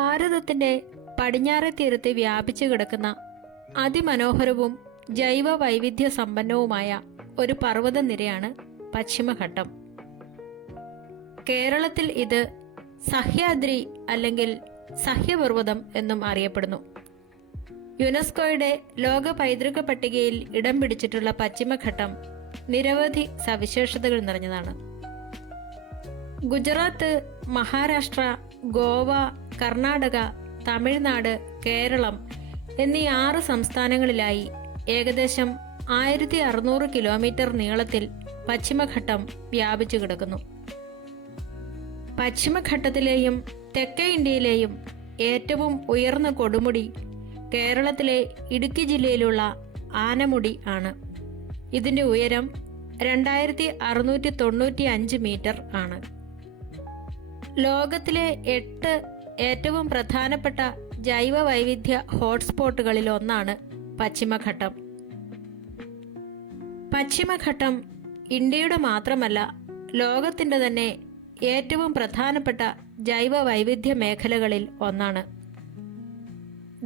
ഭാരതത്തിൻ്റെ പടിഞ്ഞാറേ തീരത്ത് വ്യാപിച്ചു കിടക്കുന്ന അതിമനോഹരവും ജൈവ വൈവിധ്യ സമ്പന്നവുമായ ഒരു പർവ്വതനിരയാണ് പശ്ചിമഘട്ടം. കേരളത്തിൽ ഇത് സഹ്യാദ്രി അല്ലെങ്കിൽ സഹ്യപർവ്വതം എന്നും അറിയപ്പെടുന്നു. യുനെസ്കോയുടെ ലോക പൈതൃക പട്ടികയിൽ ഇടം പിടിച്ചിട്ടുള്ള പശ്ചിമഘട്ടം നിരവധി സവിശേഷതകൾ നിറഞ്ഞതാണ്. ഗുജറാത്ത്, മഹാരാഷ്ട്ര, ഗോവ, കർണാടക, തമിഴ്നാട്, കേരളം എന്നീ 6 സംസ്ഥാനങ്ങളിലായി ഏകദേശം 1600 കിലോമീറ്റർ നീളത്തിൽ പശ്ചിമഘട്ടം വ്യാപിച്ചു കിടക്കുന്നു. പശ്ചിമഘട്ടത്തിലെയും തെക്കേ ഇന്ത്യയിലെയും ഏറ്റവും ഉയർന്ന കൊടുമുടി കേരളത്തിലെ ഇടുക്കി ജില്ലയിലുള്ള ആനമുടി ആണ്. ഇതിൻ്റെ ഉയരം 2695 മീറ്റർ ആണ്. ലോകത്തിലെ 8 ഏറ്റവും പ്രധാനപ്പെട്ട ജൈവ വൈവിധ്യ ഹോട്ട്സ്പോട്ടുകളിൽ ഒന്നാണ് പശ്ചിമഘട്ടം. പശ്ചിമഘട്ടം ഇന്ത്യയുടെ മാത്രമല്ല ലോകത്തിൻ്റെ തന്നെ ഏറ്റവും പ്രധാനപ്പെട്ട ജൈവ വൈവിധ്യ മേഖലകളിൽ ഒന്നാണ്.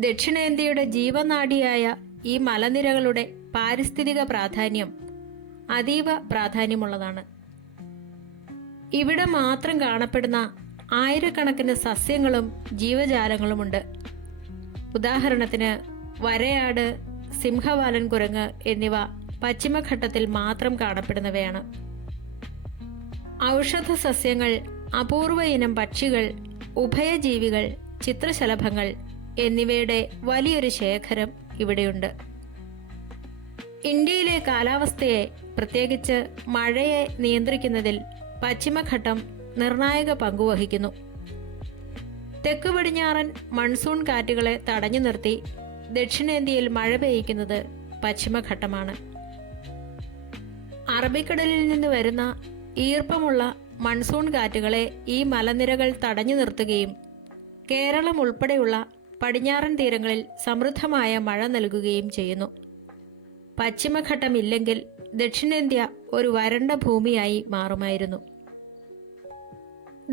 ദക്ഷിണേന്ത്യയുടെ ജീവനാഡിയായ ഈ മലനിരകളുടെ പാരിസ്ഥിതിക പ്രാധാന്യം അതീവ പ്രാധാന്യമുള്ളതാണ്. ഇവിടെ മാത്രം കാണപ്പെടുന്ന ആയിരക്കണക്കിന് സസ്യങ്ങളും ജീവജാലങ്ങളുമുണ്ട്. ഉദാഹരണത്തിന് വരയാട്, സിംഹവാലൻ കുരങ്ങ് എന്നിവ പശ്ചിമഘട്ടത്തിൽ മാത്രം കാണപ്പെടുന്നവയാണ്. ഔഷധ സസ്യങ്ങൾ, അപൂർവ ഇനം പക്ഷികൾ, ഉഭയജീവികൾ, ചിത്രശലഭങ്ങൾ എന്നിവയുടെ വലിയൊരു ശേഖരം ഇവിടെയുണ്ട്. ഇന്ത്യയിലെ കാലാവസ്ഥയെ, പ്രത്യേകിച്ച് മഴയെ നിയന്ത്രിക്കുന്നതിൽ പശ്ചിമഘട്ടം നിർണായക പങ്കുവഹിക്കുന്നു. തെക്കു പടിഞ്ഞാറൻ മൺസൂൺ കാറ്റുകളെ തടഞ്ഞു നിർത്തി ദക്ഷിണേന്ത്യയിൽ മഴ പെയ്യിക്കുന്നത് പശ്ചിമഘട്ടമാണ്. അറബിക്കടലിൽ നിന്ന് വരുന്ന ഈർപ്പമുള്ള മൺസൂൺ കാറ്റുകളെ ഈ മലനിരകൾ തടഞ്ഞു നിർത്തുകയും കേരളം ഉൾപ്പെടെയുള്ള പടിഞ്ഞാറൻ തീരങ്ങളിൽ സമൃദ്ധമായ മഴ നൽകുകയും ചെയ്യുന്നു. പശ്ചിമഘട്ടം ഇല്ലെങ്കിൽ ദക്ഷിണേന്ത്യ ഒരു വരണ്ട ഭൂമിയായി മാറുമായിരുന്നു.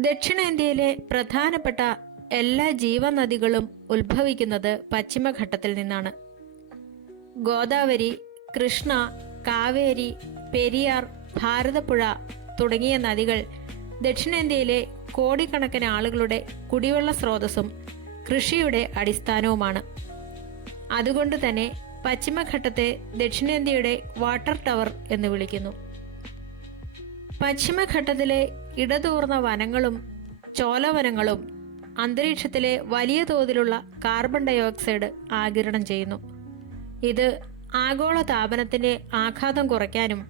ദക്ഷിണേന്ത്യയിലെ പ്രധാനപ്പെട്ട എല്ലാ ജീവനദികളും ഉത്ഭവിക്കുന്നത് പശ്ചിമഘട്ടത്തിൽ നിന്നാണ്. ഗോദാവരി, കൃഷ്ണ, കാവേരി, പെരിയാർ, ഭാരതപ്പുഴ തുടങ്ങിയ നദികൾ ദക്ഷിണേന്ത്യയിലെ കോടിക്കണക്കിന് ആളുകളുടെ കുടിവെള്ള സ്രോതസ്സും കൃഷിയുടെ അടിസ്ഥാനവുമാണ്. അതുകൊണ്ട് തന്നെ പശ്ചിമഘട്ടത്തെ ദക്ഷിണേന്ത്യയുടെ വാട്ടർ ടവർ എന്ന് വിളിക്കുന്നു. പശ്ചിമഘട്ടത്തിലെ ഇടതൂർന്ന വനങ്ങളും ചോലവനങ്ങളും അന്തരീക്ഷത്തിലെ വലിയ തോതിലുള്ള കാർബൺ ഡയോക്സൈഡ് ആഗിരണം ചെയ്യുന്നു. ഇത് ആഗോള താപനത്തിൻ്റെ ആഘാതം കുറയ്ക്കാനും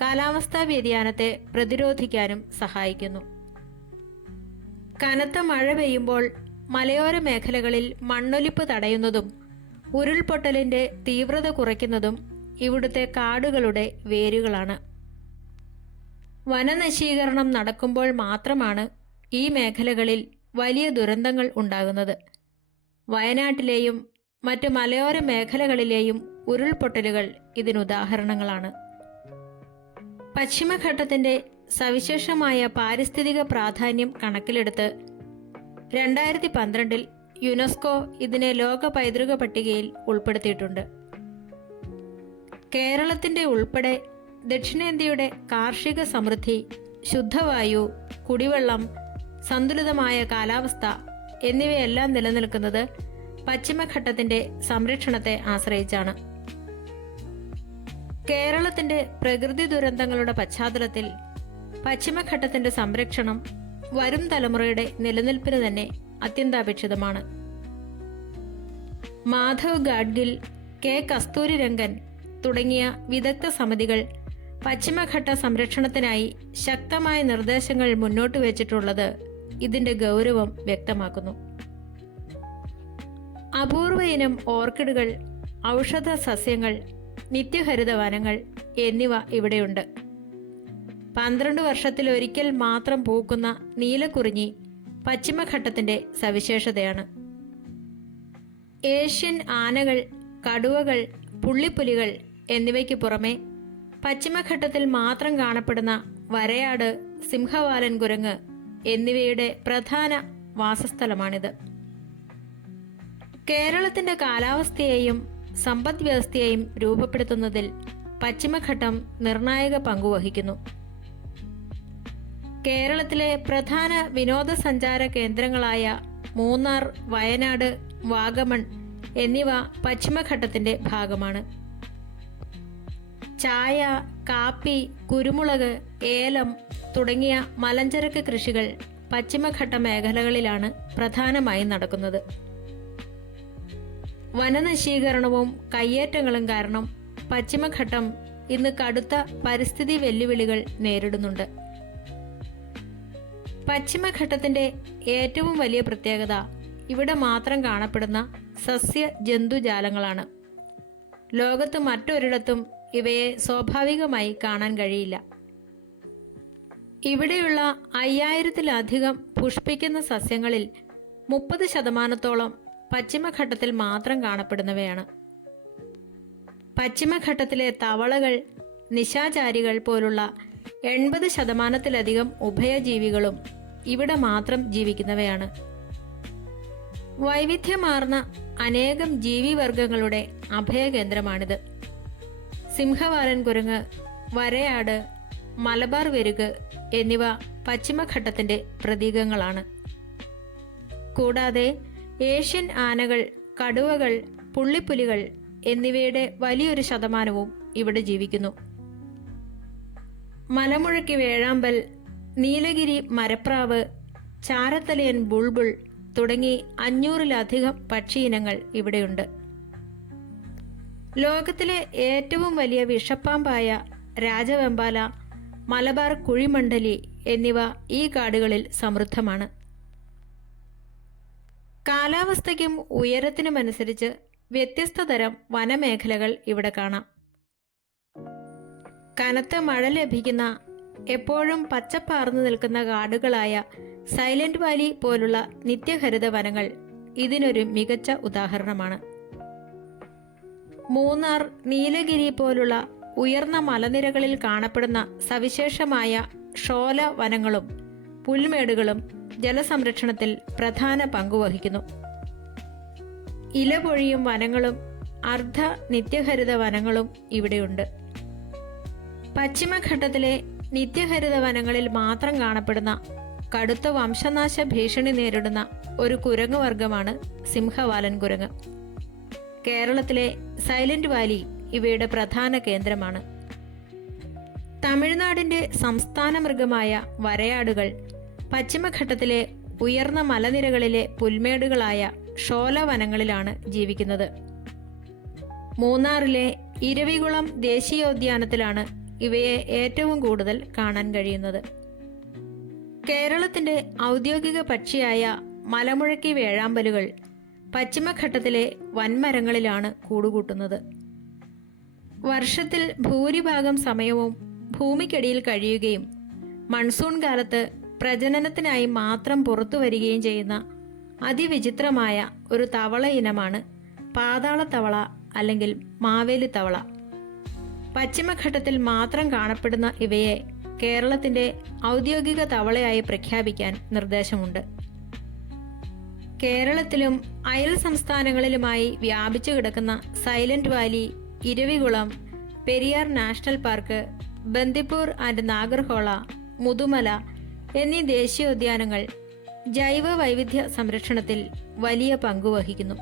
കാലാവസ്ഥാ വ്യതിയാനത്തെ പ്രതിരോധിക്കാനും സഹായിക്കുന്നു. കനത്ത മഴ പെയ്യുമ്പോൾ മലയോര മേഖലകളിൽ മണ്ണൊലിപ്പ് തടയുന്നതും ഉരുൾപൊട്ടലിൻ്റെ തീവ്രത കുറയ്ക്കുന്നതും ഇവിടുത്തെ കാടുകളുടെ വേരുകളാണ്. വനനശീകരണം നടക്കുമ്പോൾ മാത്രമാണ് ഈ മേഖലകളിൽ വലിയ ദുരന്തങ്ങൾ ഉണ്ടാകുന്നത്. വയനാട്ടിലെയും മറ്റ് മലയോര മേഖലകളിലെയും ഉരുൾപൊട്ടലുകൾ ഇതിനുദാഹരണങ്ങളാണ്. പശ്ചിമഘട്ടത്തിൻ്റെ സവിശേഷമായ പാരിസ്ഥിതിക പ്രാധാന്യം കണക്കിലെടുത്ത് 2012 യുനെസ്കോ ഇതിനെ ലോക പൈതൃക പട്ടികയിൽ ഉൾപ്പെടുത്തിയിട്ടുണ്ട്. കേരളത്തിൻ്റെ ഉൾപ്പെടെ ദക്ഷിണേന്ത്യയുടെ കാർഷിക സമൃദ്ധി, ശുദ്ധവായു, കുടിവെള്ളം, സന്തുലിതമായ കാലാവസ്ഥ എന്നിവയെല്ലാം നിലനിൽക്കുന്നത് പശ്ചിമഘട്ടത്തിൻ്റെ സംരക്ഷണത്തെ ആശ്രയിച്ചാണ്. കേരളത്തിൻ്റെ പ്രകൃതി ദുരന്തങ്ങളുടെ പശ്ചാത്തലത്തിൽ പശ്ചിമഘട്ടത്തിൻ്റെ സംരക്ഷണം വരും തലമുറയുടെ നിലനിൽപ്പിന് തന്നെ അത്യന്താപേക്ഷിതമാണ്. മാധവ് ഗാഡ്ഗിൽ, കെ കസ്തൂരിരംഗൻ തുടങ്ങിയ വിദഗ്ധ സമിതികൾ പശ്ചിമഘട്ട സംരക്ഷണത്തിനായി ശക്തമായ നിർദ്ദേശങ്ങൾ മുന്നോട്ട് വച്ചിട്ടുള്ളത് ഇതിൻ്റെ ഗൗരവം വ്യക്തമാക്കുന്നു. അപൂർവ ഇനം ഓർക്കിഡുകൾ, ഔഷധ സസ്യങ്ങൾ, നിത്യഹരിത വനങ്ങൾ എന്നിവ ഇവിടെയുണ്ട്. 12 വർഷത്തിലൊരിക്കൽ മാത്രം പൂക്കുന്ന നീലക്കുറിഞ്ഞി പശ്ചിമഘട്ടത്തിൻ്റെ സവിശേഷതയാണ്. ഏഷ്യൻ ആനകൾ, കടുവകൾ, പുള്ളിപ്പുലികൾ എന്നിവയ്ക്ക് പുറമെ പശ്ചിമഘട്ടത്തിൽ മാത്രം കാണപ്പെടുന്ന വരയാട്, സിംഹവാലൻ കുരങ്ങ് എന്നിവയുടെ പ്രധാന വാസസ്ഥലമാണിത്. കേരളത്തിന്റെ കാലാവസ്ഥയെയും സമ്പദ് വ്യവസ്ഥയെയും രൂപപ്പെടുത്തുന്നതിൽ പശ്ചിമഘട്ടം നിർണായക പങ്കുവഹിക്കുന്നു. കേരളത്തിലെ പ്രധാന വിനോദസഞ്ചാര കേന്ദ്രങ്ങളായ മൂന്നാർ, വയനാട്, വാഗമൺ എന്നിവ പശ്ചിമഘട്ടത്തിന്റെ ഭാഗമാണ്. ചായ, കാപ്പി, കുരുമുളക്, ഏലം തുടങ്ങിയ മലഞ്ചരക്ക് കൃഷികൾ പശ്ചിമഘട്ട മേഖലകളിലാണ് പ്രധാനമായും നടക്കുന്നത്. വനനശീകരണവും കയ്യേറ്റങ്ങളും കാരണം പശ്ചിമഘട്ടം ഇന്ന് കടുത്ത പരിസ്ഥിതി വെല്ലുവിളികൾ നേരിടുന്നുണ്ട്. പശ്ചിമഘട്ടത്തിന്റെ ഏറ്റവും വലിയ പ്രത്യേകത ഇവിടെ മാത്രം കാണപ്പെടുന്ന സസ്യ ജന്തുജാലങ്ങളാണ്. ലോകത്ത് മറ്റൊരിടത്തും ഇവയെ സ്വാഭാവികമായി കാണാൻ കഴിയില്ല. ഇവിടെയുള്ള 5000-ത്തിലധികം പുഷ്പിക്കുന്ന സസ്യങ്ങളിൽ 30% പശ്ചിമഘട്ടത്തിൽ മാത്രം കാണപ്പെടുന്നവയാണ്. പശ്ചിമഘട്ടത്തിലെ തവളകൾ, നിശാചാരികൾ പോലുള്ള 80%-ത്തിലധികം ഉഭയജീവികളും ഇവിടെ മാത്രം ജീവിക്കുന്നവയാണ്. വൈവിധ്യമാർന്ന അനേകം ജീവിവർഗങ്ങളുടെ അഭയകേന്ദ്രമാണിത്. സിംഹവാലൻ കുരങ്ങ്, വരയാട്, മലബാർ വെരുക് എന്നിവ പശ്ചിമഘട്ടത്തിന്റെ പ്രതീകങ്ങളാണ്. കൂടാതെ ഏഷ്യൻ ആനകൾ, കടുവകൾ, പുള്ളിപ്പുലികൾ എന്നിവയുടെ വലിയൊരു ശതമാനവും ഇവിടെ ജീവിക്കുന്നു. മലമുഴക്കി വേഴാമ്പൽ, നീലഗിരി മരപ്രാവ്, ചാരത്തലയൻ ബുൾബുൾ തുടങ്ങി 500-ലധികം പക്ഷിയിനങ്ങൾ ഇവിടെയുണ്ട്. ലോകത്തിലെ ഏറ്റവും വലിയ വിഷപ്പാമ്പായ രാജവെമ്പാല, മലബാർ കുഴിമണ്ഡലി എന്നിവ ഈ കാടുകളിൽ സമൃദ്ധമാണ്. കാലാവസ്ഥയ്ക്കും ഉയരത്തിനുമനുസരിച്ച് വ്യത്യസ്ത തരം വനമേഖലകൾ ഇവിടെ കാണാം. കനത്ത മഴ ലഭിക്കുന്ന, എപ്പോഴും പച്ചപ്പാർന്നു നിൽക്കുന്ന കാടുകളായ സൈലന്റ് വാലി പോലുള്ള നിത്യഹരിത വനങ്ങൾ ഇതിനൊരു മികച്ച ഉദാഹരണമാണ്. മൂന്നാർ, നീലഗിരി പോലുള്ള ഉയർന്ന മലനിരകളിൽ കാണപ്പെടുന്ന സവിശേഷമായ ഷോല വനങ്ങളും പുൽമേടുകളും ജലസംരക്ഷണത്തിൽ പ്രധാന പങ്കുവഹിക്കുന്നു. ഇലപൊഴിയും വനങ്ങളും അർദ്ധ നിത്യഹരിത വനങ്ങളും ഇവിടെയുണ്ട്. പശ്ചിമഘട്ടത്തിലെ നിത്യഹരിത വനങ്ങളിൽ മാത്രം കാണപ്പെടുന്ന കടുത്ത വംശനാശ ഭീഷണി നേരിടുന്ന ഒരു കുരങ്ങ് വർഗമാണ് സിംഹവാലൻ കുരങ്ങ്. കേരളത്തിലെ സൈലന്റ് വാലി ഇവയുടെ പ്രധാന കേന്ദ്രമാണ്. തമിഴ്നാടിന്റെ സംസ്ഥാന മൃഗമായ വരയാടുകൾ പശ്ചിമഘട്ടത്തിലെ ഉയർന്ന മലനിരകളിലെ പുൽമേടുകളായ ഷോല വനങ്ങളിലാണ് ജീവിക്കുന്നത്. മൂന്നാറിലെ ഇരവികുളം ദേശീയോദ്യാനത്തിലാണ് ഇവയെ ഏറ്റവും കൂടുതൽ കാണാൻ കഴിയുന്നത്. കേരളത്തിന്റെ ഔദ്യോഗിക പക്ഷിയായ മലമുഴക്കി വേഴാമ്പലുകൾ പശ്ചിമഘട്ടത്തിലെ വൻമരങ്ങളിലാണ് കൂടുകൂട്ടുന്നത്. വർഷത്തിൽ ഭൂരിഭാഗം സമയവും ഭൂമിക്കടിയിൽ കഴിയുകയും മൺസൂൺ കാലത്ത് പ്രജനനത്തിനായി മാത്രം പുറത്തു വരികയും ചെയ്യുന്ന അതിവിചിത്രമായ ഒരു തവള ഇനമാണ് പാതാളത്തവള അല്ലെങ്കിൽ മാവേലി തവള. പശ്ചിമഘട്ടത്തിൽ മാത്രം കാണപ്പെടുന്ന ഇവയെ കേരളത്തിന്റെ ഔദ്യോഗിക തവളയായി പ്രഖ്യാപിക്കാൻ നിർദ്ദേശമുണ്ട്. കേരളത്തിലും അയൽ സംസ്ഥാനങ്ങളിലുമായി വ്യാപിച്ചു കിടക്കുന്ന silent valley, Eravikulam, Periyar national park, Bandipur and Nagarhole, Mudumalai എന്നീ ദേശീയോദ്യാനങ്ങൾ ജൈവ വൈവിധ്യ സംരക്ഷണത്തിൽ വലിയ പങ്കുവഹിക്കുന്നു.